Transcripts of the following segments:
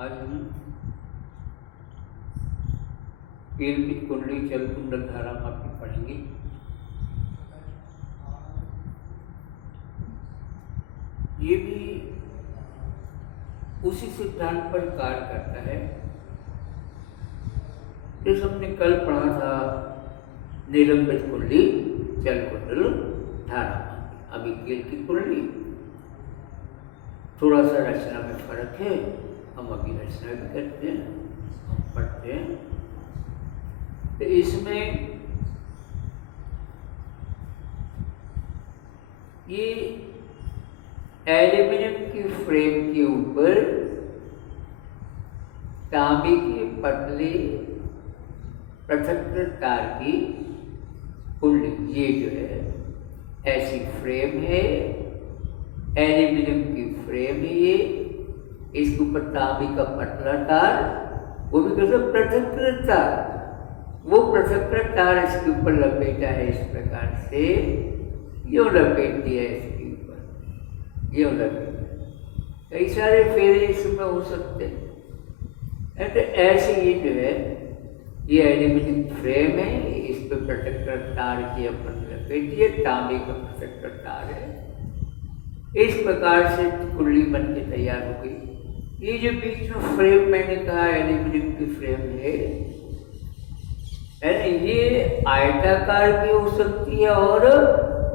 आज हम केल्विन कुंडली चल कुंडल धारा मापी पढ़ेंगे। ये भी उसी सिद्धांत पर कार्य करता है जैसे हमने कल पढ़ा था निलंबित कुंडली चल कुंडल धारा मापी। अभी केल की कुंडली थोड़ा सा रचना में फर्क है, हम अभी रचना भी करते हैं, हम पढ़ते हैं। तो इसमें ये एल्यूमिनियम की फ्रेम के ऊपर तांबे के पतले पृथक तार की कुंडली, ये जो है ऐसी फ्रेम है, एल्यूमिनियम की फ्रेम है ये, इसके ऊपर तांबे का पतला तार, वो भी कैसे पृथक तार, वो पृथक तार इसके ऊपर लपेटा है इस प्रकार से, यूं लपेट दिया है इसके ऊपर, यूं लपेटा। कई सारे फेरे इसमें हो सकते हैं। तो ऐसे ये जो है ये एल्यूमिनियम फ्रेम है, इस पर प्रोटेक्टर तार की अपन लपेट दिए, तांबे का प्रोटेक्टर तार है। इस प्रकार से कुंडली बन के तैयार हो गई। ये जो बीच में फ्रेम मैंने कहा एल्यूमिनियम की फ्रेम है ना, ये आयताकार भी हो सकती है और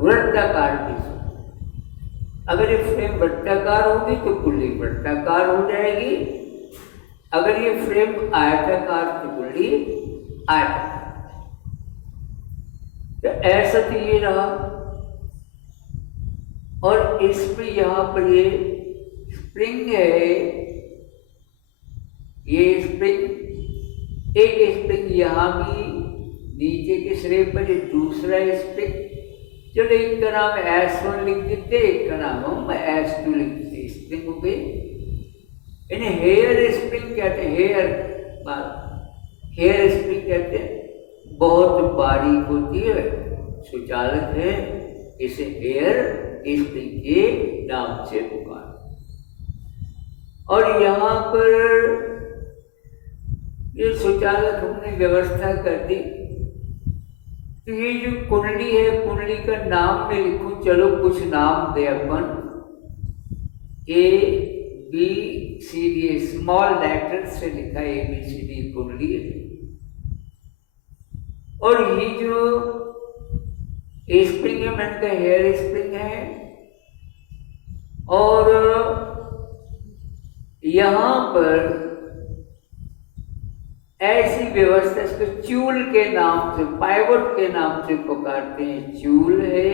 वृत्ताकार भी हो सकती है। अगर ये फ्रेम वृत्ताकार होगी तो कुंडली वृत्ताकार हो जाएगी, अगर ये फ्रेम आयताकार तो कुंडली आयताकार। तो ऐसा तो ये रहा, और इसमें यहाँ पर ये स्प्रिंग है, ये स्प्रिंग, एक स्प्रिंग यहाँ भी नीचे के सिरे पर, ये दूसरा स्प्रिंग, चलो एक का नाम S1 लिख देते, एक का नाम हम S2 लिख देते, स्प्रिंग हो गई। इन्हें हेयर स्प्रिंग कहते हैं, हेयर स्प्रिंग कहते हैं, बहुत बारीक होती है, सुचालक है, इसे हेयर स्प्रिंग के नाम से पुकार। और यहाँ पर ये सुचालक हमने व्यवस्था कर दी। तो ये जो कुंडली है, कुंडली का नाम में लिखूं, चलो कुछ नाम दे अपन, ABCD, स्मॉल लेटर से लिखा ABCD कुंडली है। और ये जो स्प्रिंग है, मैंने कहा हेयर स्प्रिंग है, और यहां पर ऐसी व्यवस्था, इसको चूल के नाम से, पाइवट के नाम से पुकारते हैं, चूल है,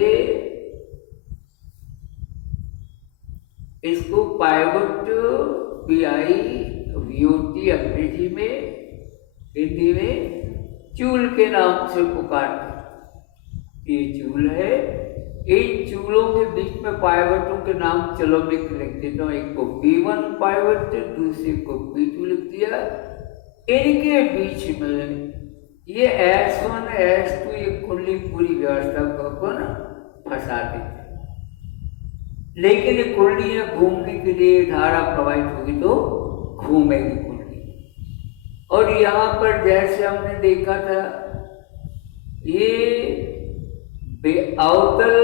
इसको पाइवट PIVOT अंग्रेजी में, हिंदी में चूल के नाम से पुकारते हैं। ये चूल है, इन चूलों के बीच में पाइवटों के नाम चलो मैं लिख देता हूँ, एक को P1 पाइवट, दूसरे को P2 लिख दिया। इनके बीच में ये S1 S2 ये कुंडली पूरी व्यवस्था को अपन फंसा देते। लेकिन ये कुंडली है घूमने के लिए, धारा प्रवाहित होगी तो घूमेगी कुंडली। और यहाँ पर जैसे हमने देखा था, ये अवतल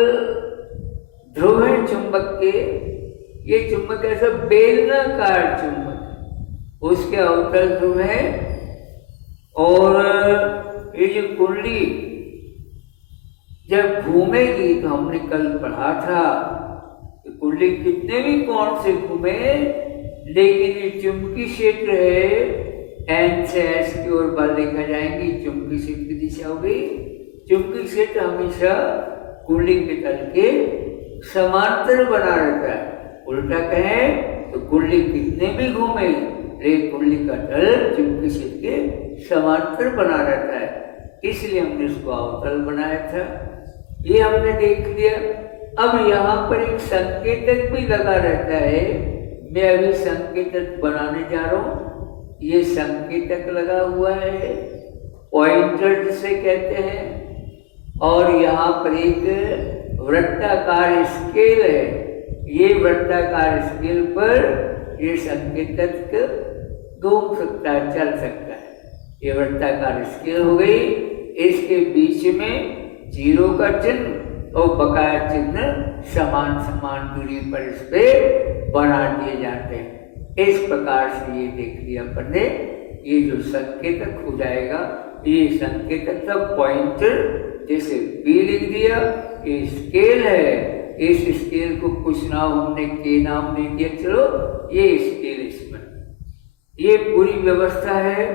ध्रुव है चुंबक के, ये चुंबक ऐसा बेलनाकार चुंबक, उसके अवतल ध्रुव है। और ये जो कुंडली जब घूमेगी तो हमने कल पढ़ा था कि कुंडली कितने भी कोण से घूमे, लेकिन ये चुंबकीय क्षेत्र है, N से S की ओर बल देखा जाएंगे, चुंबकीय क्षेत्र की दिशा होगी। चुंबकीय क्षेत्र हमेशा कुंडली के तल के समांतर बना रहता है। उल्टा कहें तो कुंडली कितने भी घूमे, लेकिन कुंडली का तल चुंबकीय क्षेत्र के समांतर बना रहता है, इसलिए हमने इसको अवतल बनाया था। ये हमने देख लिया। अब यहाँ पर एक संकेतक भी लगा रहता है, मैं अभी संकेतक बनाने जा रहा हूँ। ये संकेतक लगा हुआ है, पॉइंटर जिसे कहते हैं, और यहाँ पर एक वृत्ताकार स्केल है, ये वृत्ताकार स्केल पर ये संकेतक घूम सकता है, चल सकता है। ये वृत्ताकार स्केल हो गई। इसके बीच में 0 का चिन्ह और बकाया चिन्ह समान समान दूरी पर इस पे बना दिए जाते हैं। इस प्रकार से ये देख लिया अपन ने। ये जो संकेतक हो जाएगा, ये संकेतक का पॉइंटर, जैसे P लिख दिया, ये स्केल है। इस स्केल को कुछ नाम हमने के नाम दे दिया, चलो ये स्केल इसमें, ये पूरी व्यवस्था है।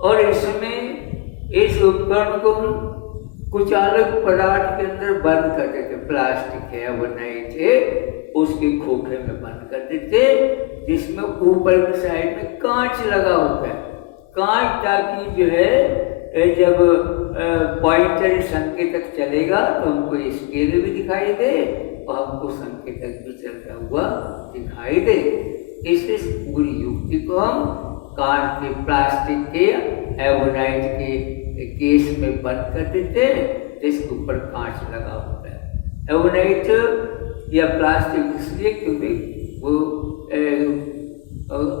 और इसमें इस उपकरण को हम कुछ अलग पदार्थ के अंदर बंद कर देते, प्लास्टिक है बनाए थे, उसके खोखे में बंद कर देते, जिसमें ऊपर की साइड में कांच लगा होता है। कांच ताकि जो है जब पॉइंटर संकेतक चलेगा तो हमको स्केल भी दिखाई दे और हमको संकेतक भी चलता हुआ दिखाई दे। इस पूरी युक्ति को हम कांच के, प्लास्टिक के, एवोनाइट के केस में बंद कर देते हैं, जिसके ऊपर कांच लगा होता है। एवोनाइट या प्लास्टिक इसलिए क्योंकि वो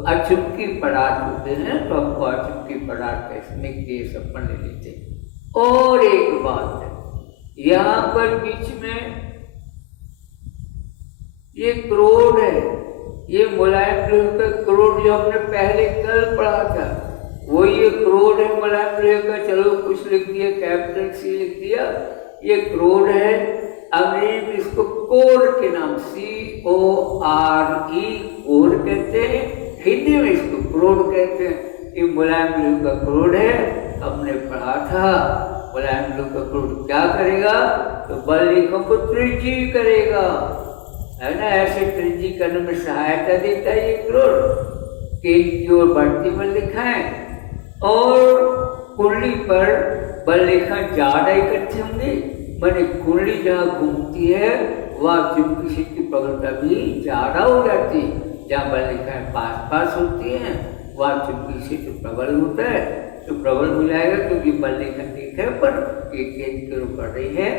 अचुंबकी पदार्थ होते हैं, तो हमको अचुंबकी पदार्थ इसमें केस अपन ले लेते हैं। और एक बात है, यहाँ पर बीच में ये क्रोड है, ये मुलायम लोहे का क्रोड जो हमने पहले कल पढ़ा था, वो ये क्रोड है मुलायम लोहे का। चलो कुछ लिख दिया, कैपिटल C लिख दिया, ये क्रोड है। अंग्रेजी में इसको कोर के नाम CORE कोर कहते हैं, हिंदी में इसको क्रोड कहते हैं। ये मुलायम लोहे का क्रोड है, हमने पढ़ा था। मुलायम लोहे का क्रोड क्या करेगा, तो बल रेखा को त्रिज्यी करेगा, है ना। ऐसे त्रिज्यी करने में सहायता देता है ये क्रोड। केंद्र की ओर बढ़ती बल रेखाएं और कुंडली पर बल रेखा ज्यादा इकट्ठी होंगी, माने कुंडली जहाँ घूमती है वहाँ चुंबकीय क्षेत्र की प्रबलता भी ज्यादा हो जाती है। जहाँ बल रेखाएं पास पास होती हैं वहाँ चुंबकीय क्षेत्र प्रबल होता है, तो प्रबल हो जाएगा, क्योंकि बल रेखा एक है पर एक केंद्र की ओर बढ़ रही है।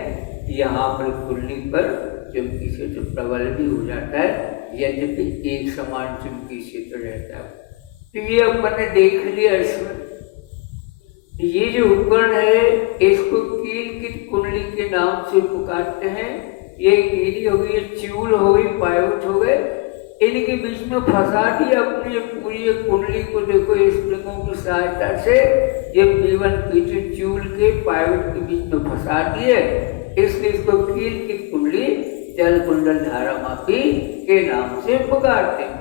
यहाँ पर कुंडली पर चुंबकीय क्षेत्र प्रबल भी हो जाता है, यद्यपि एक समान चुंबकीय क्षेत्र रहता है। तो ये अपन ने देख लिया। इसमें ये जो उपकरण है इसको कील की कुंडली के नाम से पुकारते हैं। ये कीली हो गई, च्यूल हो गई, पायवट हो गए, इनके बीच में फंसा दिया अपनी ये पूरी कुंडली को। देखो स्प्रिंगों की सहायता से ये P1 P2 च्यूल के पायवट के बीच में फंसा दिए, इसलिए इसको कील की कुंडली जल कुंडल धारामापी के नाम से पुकारते हैं।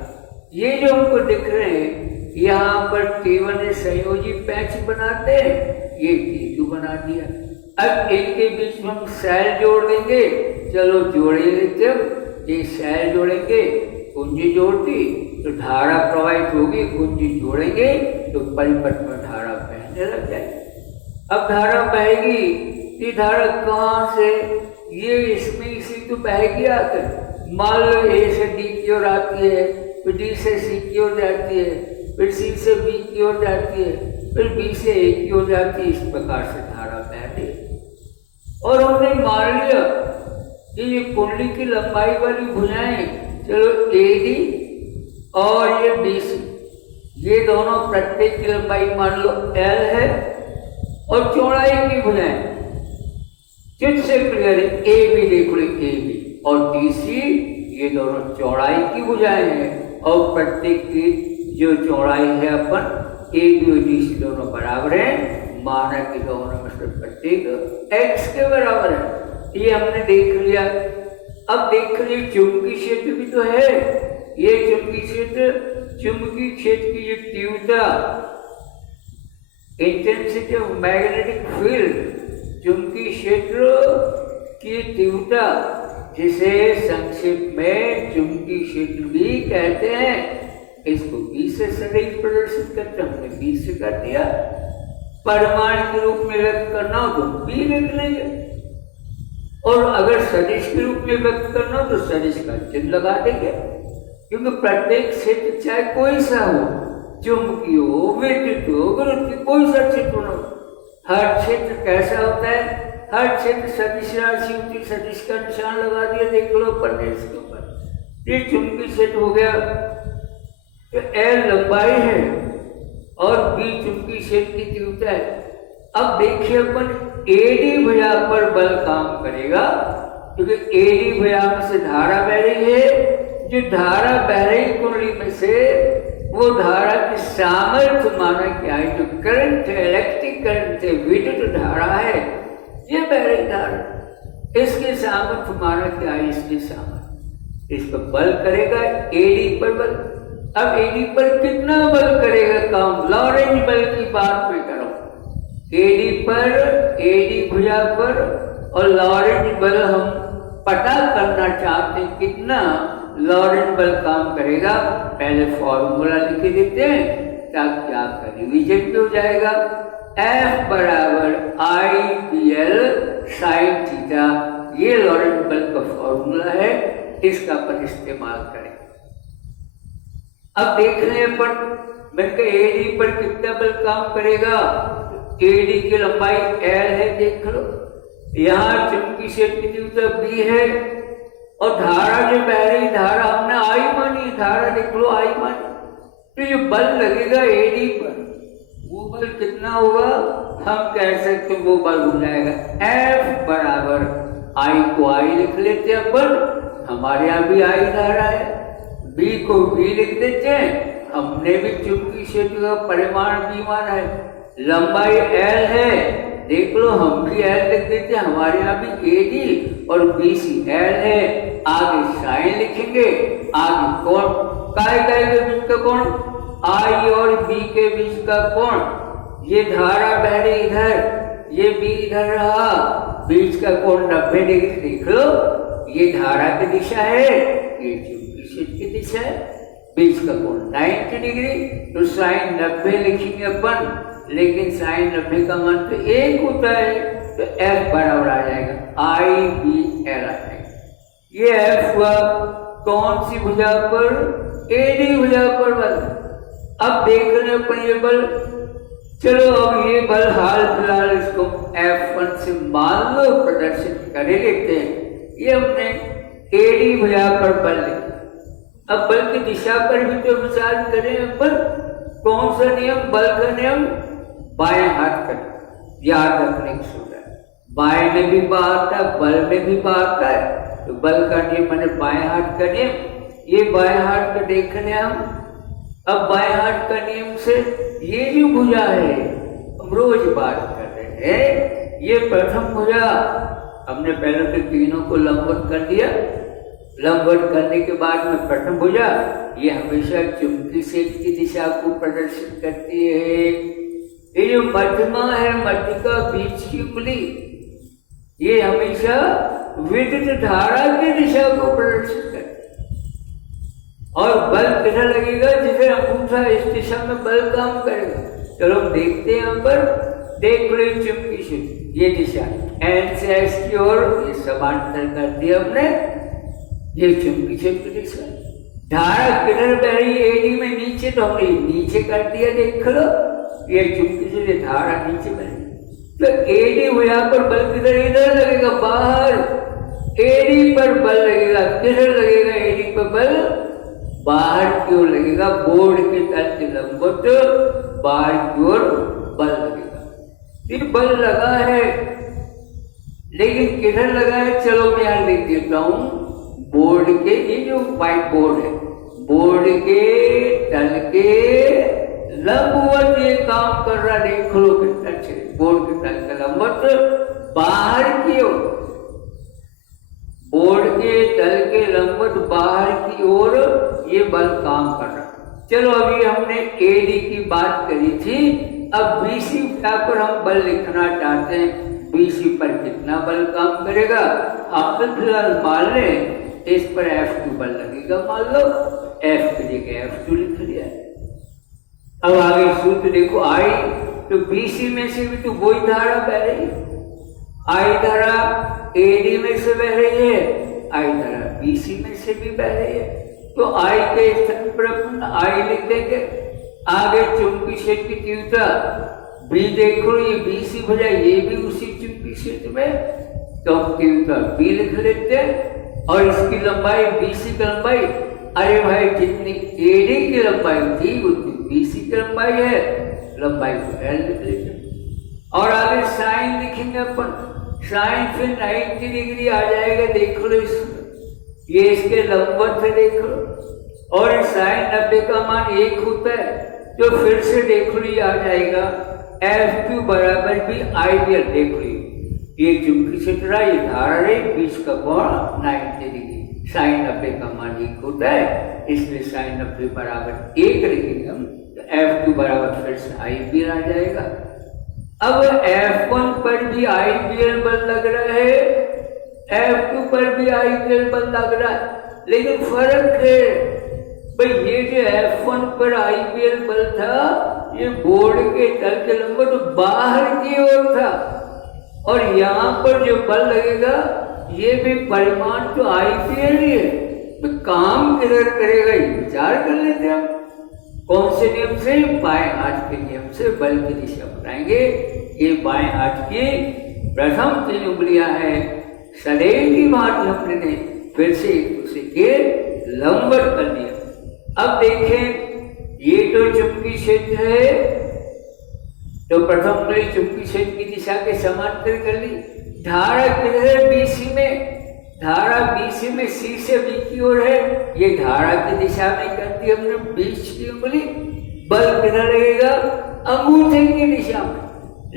ये जो हमको दिख रहे हैं, यहाँ पर T1 संयोजी पैच बनाते हैं, ये T2 बना दिया। अब इनके बीच में हम सैल जोड़ देंगे, चलो जोड़े लेते हैं। ये सैल जोड़ेंगे, कुंजी जोड़ दी तो धारा प्रवाहित होगी, कुंजी जोड़ेंगे तो परिपथ में धारा बहने लग जाएगी। अब धारा बहेगी, ये धारा कहाँ से, ये इसमें इसी तो बहेगी आकर। मान लो A से D की ओर आती है, फिर D से C की ओर जाती है, फिर C से B की ओर जाती है, फिर B से A की ओर जाती है। इस प्रकार से धारा बहती है। और हमने मान लिया कि ये कुंडली की लंबाई वाली भुजाएं, चलो AD और ये BC, ये दोनों प्रत्येक की लंबाई मान लो L है, और चौड़ाई की भुजाएं चित्र से क्लियर है, AB देख लो, AB और DC, ये दोनों चौड़ाई की भुजाएं हैं, और प्रत्येक की जो चौड़ाई है अपन AB और DC दोनों बराबर हैं। माना कि दोनों में से प्रत्येक x के बराबर है। ये हमने देख लिया। अब देख लिया चुंबकीय क्षेत्र भी तो है। ये चुंबकीय क्षेत्र, चुंबकीय क्षेत्र की ये तीव्रता, इंटेंसिटी ऑफ मैग्नेटिक फील्ड, चुंबकीय क्षेत्र की तीव्रता, जिसे संक्षेप में चुंबकीय क्षेत्र भी कहते हैं, इसको B से सदैव प्रदर्शित करते हैं। हमने B से कर दिया। परिमाण के रूप में व्यक्त करना हो तो B लिख लेंगे, और अगर सदिश के रूप में व्यक्त करना हो तो सदिश का चिन्ह लगा देंगे, क्योंकि प्रत्येक क्षेत्र चाहे कोई सा हो, चुंबकीय हो, विद्युत हो, गुरुत्व, कोई सा क्षेत्र हो, हर क्षेत्र कैसा होता है, हर क्षेत्र सदिश राशि होती है। सदिश का निशान लगा दिया, देख लो पन्ने इसके ऊपर। ये चुंबकीय क्षेत्र हो गया। तो L लंबाई है, बी चुंबकीय क्षेत्र की तीव्रता है। अब देखिए अपन एडी भुजा पर बल काम करेगा, क्योंकि एडी भुजा में से धारा बह रही है। जो धारा बह रही कुंडली में से, वो धारा की सामर्थ्य माना क्या है? जो करंट है, इलेक्ट्रिक करंट है, विद्युत धारा है, ये बह रही धारा, इसके सामर्थ्य माना क्या है? इसके सामर्थ्य, इस पर बल करेगा एडी पर बल। अब एडी पर कितना बल करेगा काम? लॉरेंज बल की बात मैं करूं। एडी पर, एडी भुजा पर, और लॉरेंज बल हम पता करना चाहते हैं कितना लॉरेंज बल काम करेगा। पहले फॉर्मूला लिख देते हैं ताकि आपका रिवीजन भी हो जाएगा। F बराबर IPL साइन थीटा, ये लॉरेंज बल का फॉर्मूला है, इसका अपन इस्तेमाल करें। अब देख रहे हैं अपन, मैंने एडी पर कितना बल काम करेगा? एडी की लंबाई L है, देख लो। यहाँ चुंबकीय क्षेत्र की तीव्रता B है, और धारा जो बह रही धारा हमने आई मानी, धारा देख लो आई मानी। तो ये बल लगेगा एडी पर, वो बल कितना होगा? हम कह सकते वो बल हो जाएगा F बराबर आई को आई लिख लेते हैं अपन, हमारे यहाँ भी आई धारा है। B को B लिख देते हैं, हमने भी चुंबकीय क्षेत्र का परिमाण B माना है। लंबाई L है, देख लो हम भी L लिख देते हैं, हमारे यहाँ भी AD और BC L है। आगे साइन लिखेंगे, आगे कोण, काय के बीच का कोण, I और B के बीच का कोण। ये धारा बह रही इधर, ये B इधर रहा, बीच का कोण 90 डिग्री। देख लो ये धारा की दिशा है, ये चुंबकीय क्षेत्र की दिशा है, बीच का कोण 90 डिग्री। तो साइन 90 लिखेंगे अपन, लेकिन साइन 90 का मान तो 1 होता है, तो F बराबर आ जाएगा IBL आ जाएगा। ये F हुआ कौन सी भुजा पर? एडी भुजा पर बल। अब देख रहे हैं अपन ये बल, चलो अब ये बल हाल फिलहाल इसको F1 से मान लो प्रदर्शित कर लेते हैं। ये हमने एडी भुजा पर बल लिखा। अब बल की दिशा पर भी तो विचार करें अपन। कौन सा नियम? बल का नियम बाएं हाथ का, याद रखने की सूत्र है। बाएं में भी बा आता है, बल में भी बा आता है, तो बल का नियम मैंने बाएं हाथ का नियम, ये बाएं हाथ का देख रहे हैं हम। अब बाएं हाथ का नियम से ये जो भुजा है हम रोज बात कर रहे हैं, ये प्रथम भुजा हमने पहले तो तीनों को लंबवत कर दिया। लंबवत करने के बाद में प्रथम भुजा, ये हमेशा चुंबकीय क्षेत्र की दिशा को प्रदर्शित करती है। ये जो मध्यमा है, मध्यिका बीच की उंगली, ये हमेशा विद्युत धारा की दिशा को प्रदर्शित करती है। और बल किधर लगेगा? जिधर अंगूठा इस दिशा में बल काम करेगा। चलो हम देखते हैं, यहाँ पर देख रहे चुंबकीय क्षेत्र, ये दिशा N से S की ओर, ये समांतर कर दिया हमने, ये चुंबकीय क्षेत्र की दिशा। धारा किधर बह रही है? एडी में नीचे, तो हमने नीचे कर दिया, देख लो ये चुंबकीय से धारा नीचे बह रही। तो एडी भुजा पर बल किधर? इधर लगेगा, बाहर। एडी पर बल लगेगा, किधर लगेगा? एडी पर बल बाहर की ओर लगेगा, बोर्ड के तल के लंबवत बाहर की ओर बल लगेगा। ये बल लगा है, लेकिन किधर लगा है? चलो मैं यहाँ लिख देता हूँ। बोर्ड के, ये जो व्हाइट बोर्ड है, बोर्ड के तल के लंबवत ये काम कर रहा, देख लो कितना अच्छे। बोर्ड के तल का लंबवत बाहर की ओर, बोर्ड के तल के लंबवत बाहर की ओर ये बल काम कर रहा। चलो अभी हमने एडी की बात करी थी, अब बीसी पर हम बल लिखना चाहते हैं। बीसी पर कितना बल काम करेगा? आप फिलहाल मान लें इस पर F2 बल लगेगा, मान लो F की जगह F2 लिख लिया। अब आगे सूत्र देखो, I, तो BC में से भी तो वही धारा बह रही है। I धारा AD में से बह रही है, I धारा BC में से भी बह रही है, तो I के स्थान पर अपन I लिख देंगे। आगे चुंबकीय क्षेत्र की तीव्रता B देखो, ये BC भुजा, ये भी उसी चुंबकीय क्षेत्र में, तो हम तीव्रता B लिख लेते हैं। और इसकी लंबाई, BC की लंबाई, अरे भाई जितनी AD की लंबाई थी उतनी BC की लंबाई है, लंबाई को L लिख लेते हैं। और आगे साइन लिखेंगे अपन, साइन फिर 90 डिग्री आ जाएगा, देख लो इसमें, ये इसके लंबवत है, देख लो। और साइन 90 का मान 1 होता है, तो फिर से देख लो ये आ जाएगा F2 बराबर भी आइडियल। देख लो ये चुंबकीय क्षेत्र, ये धारा रही, बीच का कोण 90 डिग्री, साइन 90 का मान 1 होता है, इसलिए साइन 90 बराबर 1 लिखेंगे हम, तो F2 बराबर फिर से आइडियल आ जाएगा। अब F1 पर भी आइडियल बल लग रहा है, F2 पर भी आइडियल बल लग रहा है, लेकिन फर्क है भाई, ये जो F1 पर आइडियल बल था, ये बोर्ड के तल के लंबवत तो बाहर की ओर था, और यहाँ पर जो बल लगेगा ये भी परिमाण तो आइडियल ही है, तो काम किधर करेगा ये विचार कर लेते हैं हम। कौन से नियम से? बाएं हाथ के नियम से बल की दिशा बनाएंगे। ये बाएं हाथ की प्रथम 3 उंगलियां हैं, सदैव की भांति हमने फिर से एक दूसरे के लंबवत कर दिया। अब देखें, ये तो चुंबकीय क्षेत्र है, तो प्रथम उंगली चुंबकीय क्षेत्र की दिशा के समांतर कर ली। धारा किधर है? BC में, धारा BC में C से B की ओर है, ये धारा की दिशा में कर दी हमने बीच की उंगली। बल किधर लगेगा? अंगूठे की दिशा में,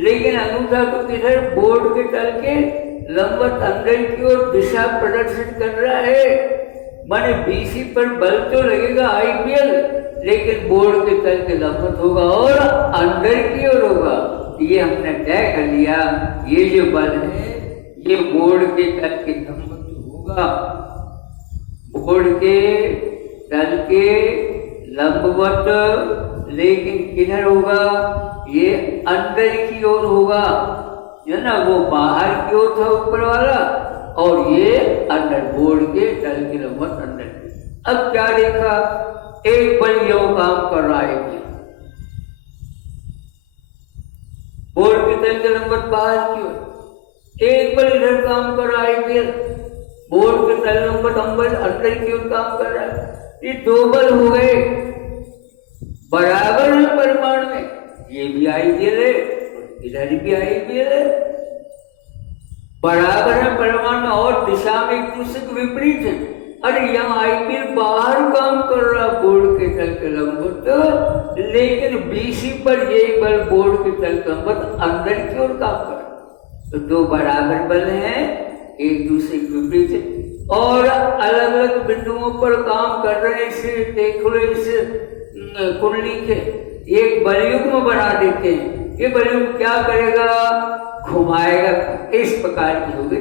लेकिन अंगूठा तो किधर? बोर्ड के तल के लंबवत अंदर की ओर दिशा प्रदर्शित कर रहा है, माने BC पर बल तो लगेगा आइडियल, लेकिन बोर्ड के तल के लंबवत होगा और अंदर की ओर होगा। ये हमने तय कर लिया, ये जो बल है ये बोर्ड के तल के लंबवत होगा, बोर्ड के तल के लंबवत, लेकिन किधर होगा? ये अंदर की ओर होगा, है ना, वो बाहर की ओर था ऊपर वाला, और ये अंदर बोर्ड के तल के लंबवत अंदर। अब क्या देखा? एक बल यो काम कर रहा है, बोर्ड के तल के लंबवत बाहर की ओर, एक बल इधर काम कर रहा है, बोर्ड के तल लंबवत अंदर की ओर काम कर रहा है। ये 2 बल हो गए, बराबर है परिमाण में, ये भी आइडियल है, इधर भी आइडियल है, बराबर है परिमाण में, और दिशा में एक दूसरे के विपरीत है। अरे यहाँ आइडियल बाहर काम कर रहा बोर्ड के तल के लंबवत, लेकिन BC पर ये बल बोर्ड के तल के लंबवत अंदर की ओर काम कर रहा, तो 2 बराबर बल हैं, एक दूसरे के विपरीत है, और अलग अलग बिंदुओं पर काम कर रहे हैं। इसे देख लो, इस कुंडली के एक बलयुग्म बना देते हैं। ये बलयुग्म क्या करेगा? घुमाएगा, इस प्रकार की होगी।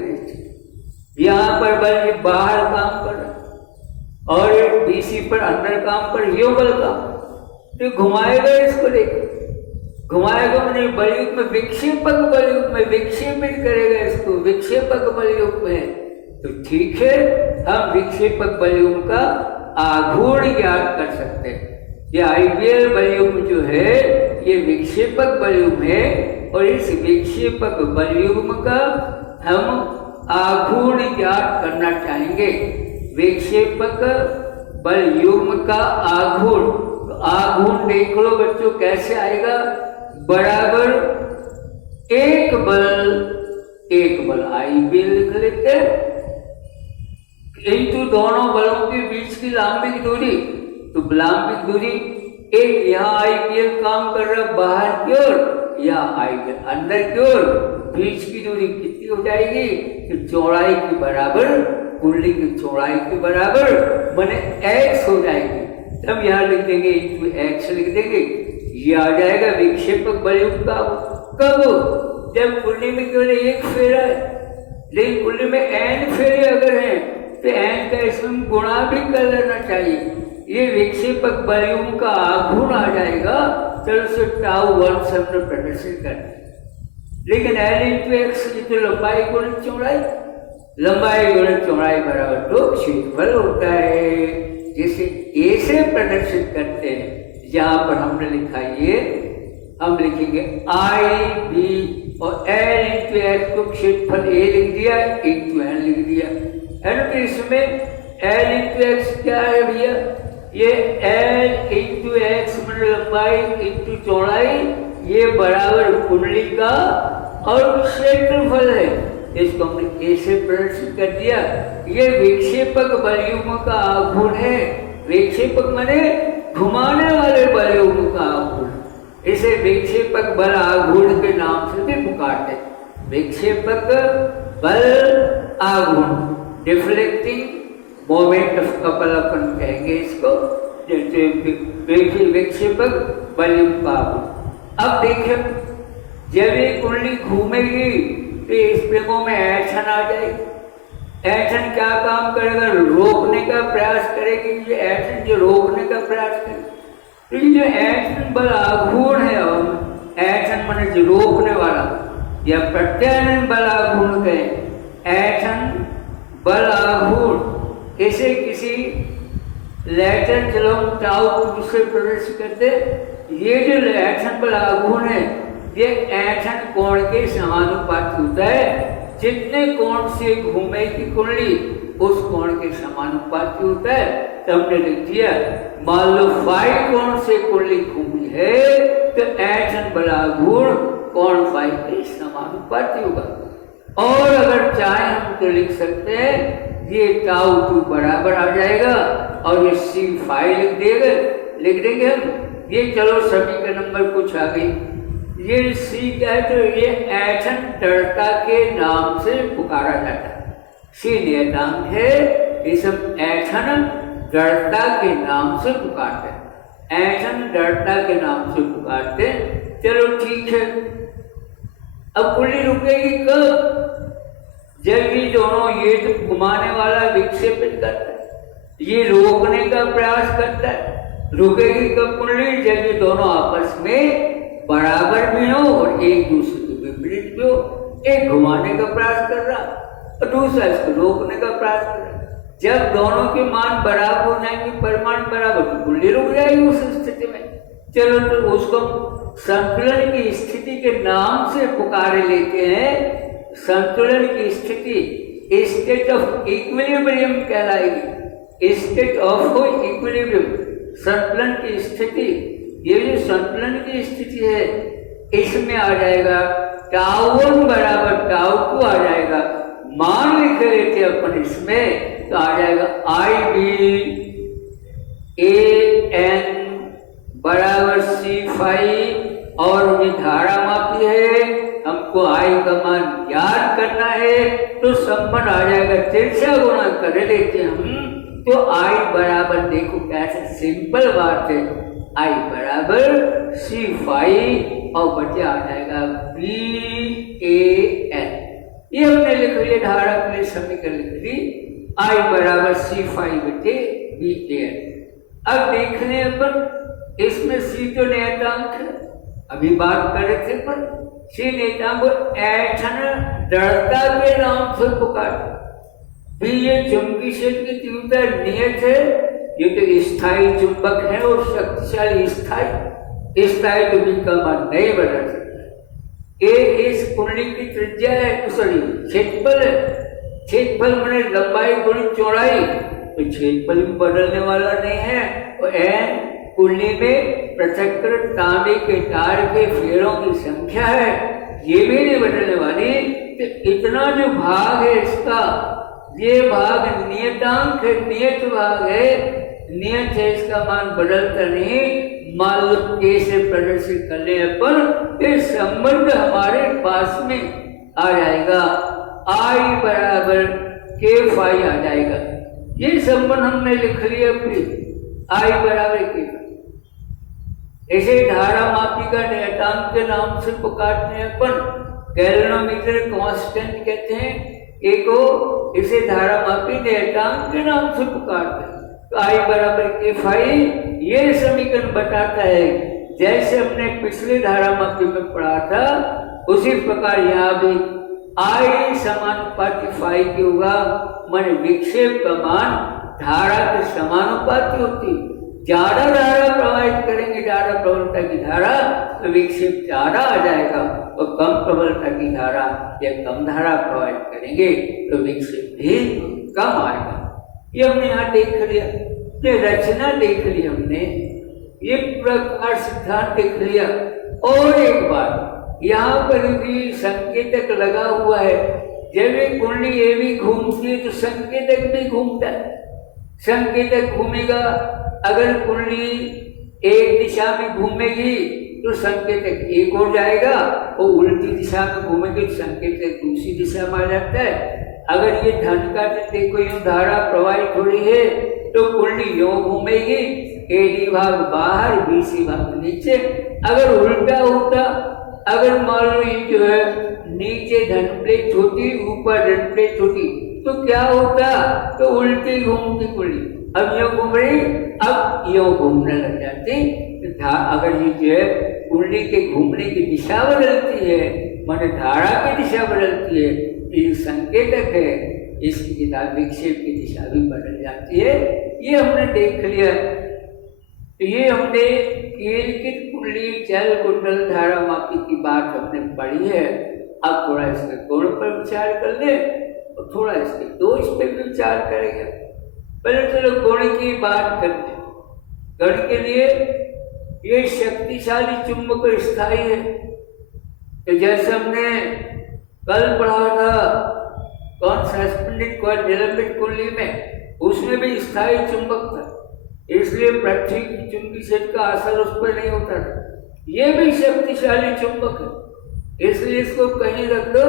यहाँ पर बल बाहर काम कर रहा और BC पर अंदर काम कर, ये बल काम तो घुमाएगा, इसको देख घुमाएगा, मैंने बलयुग्म में विक्षेपक बलयुग्म में विक्षेपित करेगा इसको, विक्षेपक बलयुग्म में। तो ठीक है, हम विक्षेपक बलयुग्म का आघूर्ण ज्ञात कर सकते हैं। ये आइडियल बलयुग्म जो है ये विक्षेपक बलयुग्म है, और इस विक्षेपक बलयुग्म का हम आघूर्ण ज्ञात करना चाहेंगे। विक्षेपक बलयुग्म का आघूर्ण, तो आघूर्ण देख लो बच्चों कैसे आएगा? बराबर एक बल आइडियल लिख लेते हैं, इंटू दोनों बलों के बीच की लांबिक दूरी, तो लांबिक दूरी एक यहाँ आइडियल काम कर रहा बाहर की ओर, या आइडियल अंदर की ओर, बीच की दूरी कितनी हो जाएगी? कि चौड़ाई के बराबर, कुंडली की चौड़ाई के बराबर माने x हो जाएगी। तब यहाँ लिख देंगे इंटू x लिख देंगे, ये आ जाएगा विक्षेपक बलयुग्म का। कब? जब कुंडली में केवल एक फेरा है, लेकिन कुंडली में n फेरे अगर हैं तो n का इसमें गुणा भी कर लेना चाहिए। ये विक्षेपक बलयुग्म का आघूर्ण आ जाएगा। चलो से τ1 से हमने प्रदर्शित कर, लेकिन L इंटू एक्स तो लंबाई गुणित चौड़ाई, लंबाई गुणित चौड़ाई बराबर तो क्षेत्रफल होता है, जिसे A से प्रदर्शित करते हैं। यहाँ पर हमने लिखा ये, हम लिखेंगे IB और L इंटू एक्स को क्षेत्रफल A लिख दिया, इंटू N लिख दिया है। तो इसमें L इंटू एक्स क्या है भैया? ये L इंटू एक्स मैंने लंबाई इंटू चौड़ाई, ये बराबर कुंडली का और क्षेत्रफल है। इसको हमने ऐसे प्रदर्शित कर दिया। ये विक्षेपक बलयुग्म का आघूर्ण है। विक्षेपक माने घुमाने वाले बलयुग्म का आघूर्ण। इसे विक्षेपक बल आघूर्ण के नाम से भी पुकारते। विक्षेपक बल आघूर्ण, डिफ्लेक्टिंग मोमेंट ऑफ कपल अपन कहेंगे इसको, जैसे विक्षेपक बलयुग्म का आघूर्ण। अब देखिए, जब ये कुंडली घूमेगी तो स्प्रिंगों में ऐंठन आ जाएगी। ऐंठन क्या काम करेगा? रोकने का प्रयास करेगी। ये ऐंठन जो रोकने का प्रयास करेगी, तो ये जो ऐंठन बल आघूर्ण है, और ऐंठन माने जो रोकने वाला, या प्रत्यानयन बल आघूर्ण कहें। ऐंठन बल आघूर्ण इसे किसी लैटिन चलो टाउ से प्रदर्शित करते। ये जो ऐंठन बल आघूर्ण है, ये ऐंठन कोण के समानुपाती होता है। जितने कोण से घूमेगी कुंडली उस कोण के समानुपाती होता है। तो हमने लिख दिया, मान लो फाई कोण से कुंडली घूमी है तो ऐंठन बल आघूर्ण कोण फाई के समानुपाती होगा। और अगर चाहे हम तो लिख सकते हैं, ये टाउ टू बराबर आ जाएगा और ये सी फाई लिख देंगे हम। ये चलो सभी का नंबर कुछ आ गई। ये सी क्या है? तो ये ऐंठन दृढ़ता के नाम से पुकारा जाता है। सी नियतांक है, ये सब ऐंठन दृढ़ता के नाम से पुकारते हैं। ऐंठन दृढ़ता के नाम से पुकारते हैं। चलो ठीक है। अब कुंडली रुकेगी कब? जब ये दोनों, ये तो घुमाने वाला विक्षेपित करता है, ये रोकने का प्रयास करता है। रुकेगी कब कुंडली? जब ये दोनों आपस में बराबर भी हो और एक दूसरे के विपरीत भी हो। एक घुमाने का प्रयास कर रहा और दूसरा इसको रोकने का प्रयास कर रहा। जब दोनों के मान बराबर हो जाएंगे, परिमाण बराबर, तो कुंडली रुक जाएगी उस स्थिति में। चलो तो उसको संतुलन की स्थिति के नाम से पुकारे लेते हैं। संतुलन की स्थिति स्टेट ऑफ इक्विलिब्रियम कहलाएगी। स्टेट ऑफ इक्विलिब्रियम, संतुलन की स्थिति। ये जो संतुलन की स्थिति है, इसमें आ जाएगा टाउ वन बराबर टाउ टू आ जाएगा। मान लिख लेते अपन इसमें, तो आ जाएगा आई बी ए एन बराबर सी फाई। और ये धारा मापी है, हमको आई का मान ज्ञात करना है। तो संबंध आ जाएगा, तिरछा गुणा कर लेते हम, तो आई बराबर, देखो कैसे सिंपल बात है, आई बराबर सी फाई और बचा आ जाएगा बी ए एन। ये हमने लिख लिया, धारा के लिए समीकरण लिख ली, आई बराबर सी फाई बटे बी ए एन। अब देखने पर इसमें सी तो नियतांक है, अभी बात कर रहे थे, पर सी नियतांक को ऐंठन दृढ़ता के नाम से पुकारते। बी ये चुंबकीय क्षेत्र की तीव्रता नियत है। ये तो स्थायी चुंबक है और शक्तिशाली स्थायी तो भी का मान नहीं बदल सकता। ए इस कुंडली की त्रिज्या है, सॉरी क्षेत्रफल है। क्षेत्रफल माने लंबाई गुणित चौड़ाई, तो क्षेत्रफल भी बदलने वाला नहीं है। और एन कुंडली में पृथक्कृत तांबे के तार के फेरों की संख्या है, ये भी नहीं बदलने वाली। तो इतना जो भाग है इसका, ये भाग नियतांक है, नियत भाग है, नियत है, इसका मान बदलता नहीं। मान लो के से प्रदर्शित करने पर ये संबंध हमारे पास में आ जाएगा, आई बराबर के फाई आ जाएगा। ये संबंध हमने लिख लिया अपनी, आई बराबर के। ऐसे धारा मापी का नियतांक के नाम से पुकारते हैं अपन, गैल्वेनोमीटर कांस्टेंट कहते हैं एक को। इसे धारा मापी नियतांक के नाम से पुकारते हैं। तो आई बराबर के फाई, ये समीकरण बताता है, जैसे हमने पिछले धारा मापी में पढ़ा था उसी प्रकार यहाँ भी आई समानुपाती फाई के होगा। माने विक्षेप का मान धारा के समानुपाती होती। ज्यादा धारा प्रवाहित करेंगे, ज्यादा प्रबलता की धारा, तो विक्षेप ज्यादा आ जाएगा। और कम प्रबलता की धारा या कम धारा प्रवाहित करेंगे तो विक्षेप भी कम आएगा। ये हमने यहाँ देख लिया, ये रचना देख ली हमने। ये प्रकार सिद्धांत देख लिया। और एक बात, यहाँ पर भी संकेतक लगा हुआ है। जब ये कुंडली ये भी घूमती है तो संकेतक भी घूमता है। संकेतक घूमेगा, अगर कुंडली एक दिशा में घूमेगी तो संकेतक एक हो जाएगा, और उल्टी दिशा में घूमेगी तो संकेतक दूसरी दिशा में आ जाता है। अगर ये धन का देखो यूं धारा प्रवाहित हो रही है तो कुंडली यूं घूमेगी, एडी भाग बाहर, बीसी भाग नीचे। अगर उल्टा होता, अगर मान लो ये जो है नीचे धन प्लेट छोटी, ऊपर धन प्लेट छोटी, तो क्या होता? तो उल्टी घूमती कुंडली। अब यूं घूम रही, अब यूं घूमने लग जाती। अगर ये जो है कुंडली के घूमने की दिशा बदलती है, माने धारा की दिशा बदलती है, ये संकेतक है, इसकी किताब विक्षेप की दिशा भी बदल जाती है। ये हमने देख लिया। तो ये हमने कीलकित कुंडली चल कुंडल धारा मापी की बात हमने पढ़ी है। अब थोड़ा इसके गुण पर विचार कर ले और थोड़ा इसके दोष पर भी विचार करेंगे। पहले चलो गुण की बात करते हैं। गण के लिए ये शक्तिशाली चुंबक स्थायी है। तो जैसे हमने कल पढ़ा था कौन सस्पेंडेड कॉइल निलंबित कुंडली में, उसमें भी स्थायी चुंबक था, इसलिए पृथ्वी की चुंबकीय क्षेत्र का असर उस पर नहीं होता था। ये भी शक्तिशाली चुंबक है, इसलिए इसको कहीं रख दो,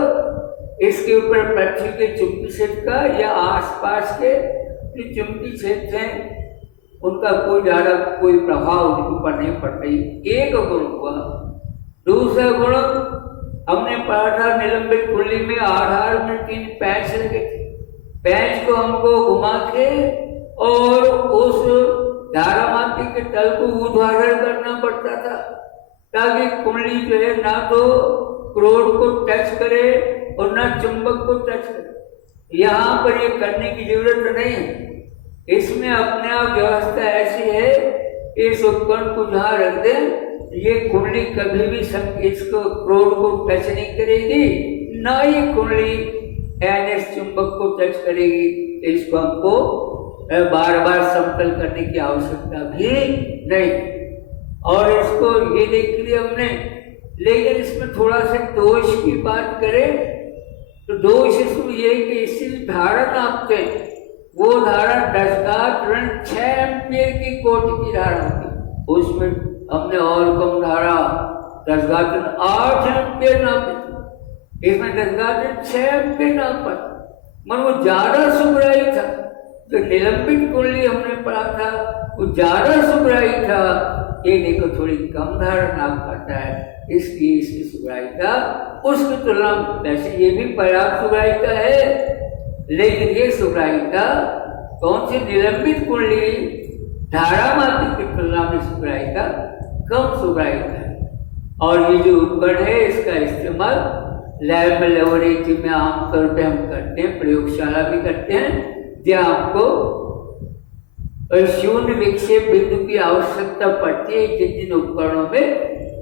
इसके ऊपर पृथ्वी के चुंबकीय क्षेत्र का या आसपास के जो चुंबकीय क्षेत्र हैं उनका कोई ज्यादा कोई प्रभाव उनके ऊपर नहीं पड़ता। एक गुण हुआ। दूसरा गुण हमने पढ़ा था निलंबित कुंडली में आधार में 3 पैच लगे थे। पैच को हमको घुमा के और उस धारामापी के तल को ऊर्ध्वाधर करना पड़ता था, ताकि कुंडली जो है ना तो क्रोध को टच करे और ना चुंबक को टच करे। यहाँ पर ये करने की जरूरत नहीं है। इसमें अपने आप व्यवस्था ऐसी है, इस उपकरण को जहाँ रख दे, ये कुंडली कभी भी इसको क्रोध को टच नहीं करेगी, ना ये कुंडली एनएस चुंबक को टच करेगी। इसको हमको बार बार समतल करने की आवश्यकता भी नहीं। और इसको ये देख लिया हमने। लेकिन इसमें थोड़ा सा दोष की बात करें तो दोष इसमें ये कि इसी धारा नापते हैं, वो धारा 10⁻6 एम्पियर की कोटि की धारा होती, उसमें हमने और कम धारा 10⁸8 एम्पियर नापी, इसमें 10⁻6 एम्पियर नापा। मन वो ज्यादा सुग्राही था। तो निलंबित कुंडली हमने पढ़ा था वो ज्यादा सुग्राही था, ये देखो थोड़ी कम धारा नाप पाता है, इसकी इसकी सुग्राहिता उसकी तुलना में वैसे ये भी पर्याप्त सुग्राहिता है, लेकिन ये सुग्राहिता कौन सी निलंबित कुंडली धारामापी की तुलना में सुग्राहिता कम सुग्राहिता है। और ये जो उपकरण है इसका इस्तेमाल लैब में लेबोरेटरी में आमतौर पे हम करते हैं, प्रयोगशाला भी करते हैं, जहाँ आपको शून्य विक्षेप बिंदु की आवश्यकता पड़ती है जिन जिन उपकरणों में,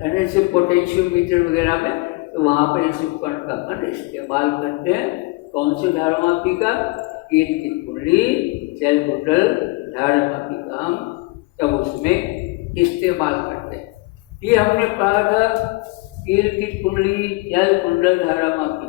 जैसे पोटेंशियोमीटर वगैरह में, तो वहां पर इस उपकरण का अपन इस्तेमाल करते हैं। कौन से धारामापी का? कीलकित कुंडली चल कुंडल धारामापी का हम तब उसमें इस्तेमाल करते हैं। ये हमने पढ़ा था कीलकित कुंडली चल कुंडल धारामापी।